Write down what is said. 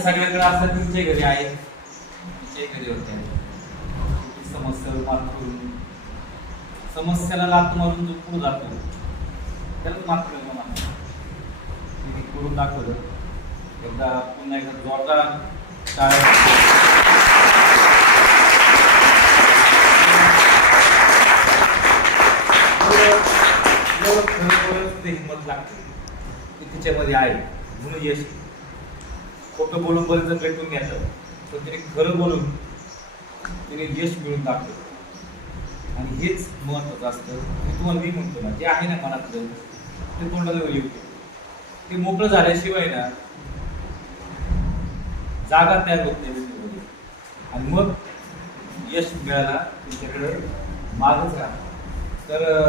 असं सगळ्याकडे असं तुमच्या घरी आहे, तुमच्या घरी होत्या समस्यावर मात करून, समस्याला लात मारून जो पुढे जातो त्यालाच मात करून दाखवलं. एकदा पुन्हा एकदा जोरदार हिंमत लागते तिच्यामध्ये आहे म्हणून यश. खोटं बोलून बरेच भेटून येतं, पण तिने खरं बोलून तिने यश मिळून दाखवलं. आणि हेच महत्वाचं असतं. मी तुम्हाला मी म्हणतो ना, जे आहे ना मनातलं ते तोंडाला येऊ, ते मोकळं झाल्याशिवाय ना जागा तयार होत नाही व्यक्तीमध्ये. आणि मग यश मिळायला तुमच्याकडे मागच राहा. तर